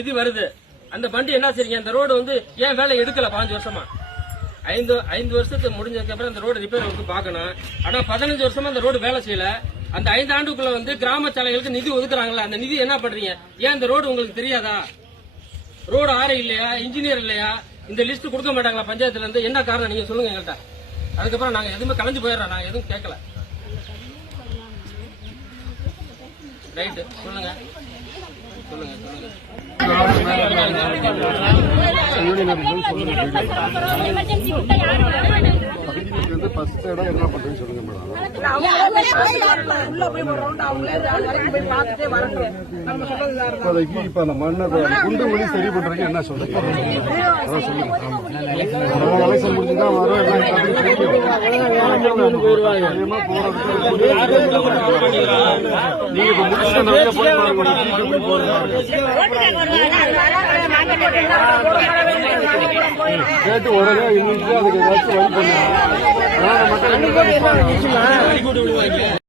நிதி வருது. அந்த பண்டி என்ன செய்றீங்க? அந்த ரோடு வந்து ஏன் வேலை எடுக்கல 5 வருஷமா? 5 வருஷத்துக்கு முடிஞ்சதுக்கு அப்புறம் அந்த ரோடு ரிப்பேர் வந்து பாக்கணும். ஆனா 15 வருஷமா அந்த ரோடு வேலை செய்யல. அந்த 5 ஆண்டுக்குள்ள வந்து கிராம சாலைகளுக்கு நிதி ஒதுக்குறாங்களா? அந்த நிதி என்ன பண்றீங்க? ஏன் இந்த ரோடு உங்களுக்கு தெரியாதா? ரோடு ஆறு இல்லையா? இன்ஜினியர் இல்லையா? இந்த லிஸ்ட் கொடுக்க மாட்டாங்களா பஞ்சாயத்துல இருந்து? என்ன காரணம் நீங்க சொல்லுங்க எங்கள்கிட்ட. அதுக்கப்புறம் நாங்க எதுவுமே கலைஞ்சு போயிடுறோம். நாங்க எதுவும் கேட்கல. ரைட்டு, சொல்லுங்க சொல்லுங்க சொல்லுங்க. ஃபர்ஸ்ட் இடம் என்ன பண்றேன்னு சொல்லுங்க மேடம். இப்போதைக்கு இப்ப அந்த மண்ணை குண்டு ஒளி சரி பண்றதுக்கு என்ன சொல்றீங்க? அதான் சொல்லுங்க. எலெக்ஷன் முடிச்சுதான் வரும். நீங்க இப்ப முடிச்சுட்டு நிறைய போய் கேட்டு உடனே இன்னைக்கு அதுக்கு ஏதாச்சும் வழி பண்ணுங்க. மக்கள்